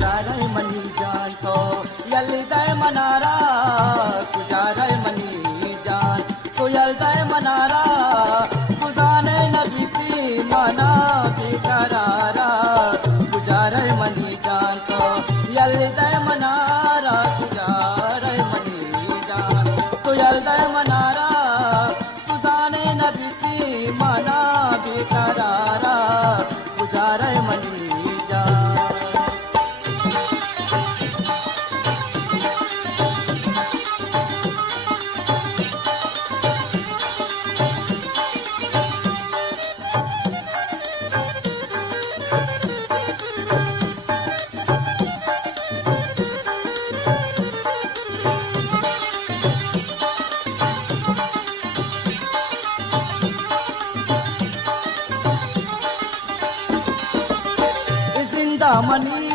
जारै मनी जान तो यल्दय मनारा जारै मनी जान तो यल्दय मनारा गुजाने नबीती मना बेकरारा गुजारै मनी जान तो यल्दय मनारा गुजारै मनी जान तो यल्दय मनारा गुजाने नबीती मना बेकरारा गुजारै मनी जान मनी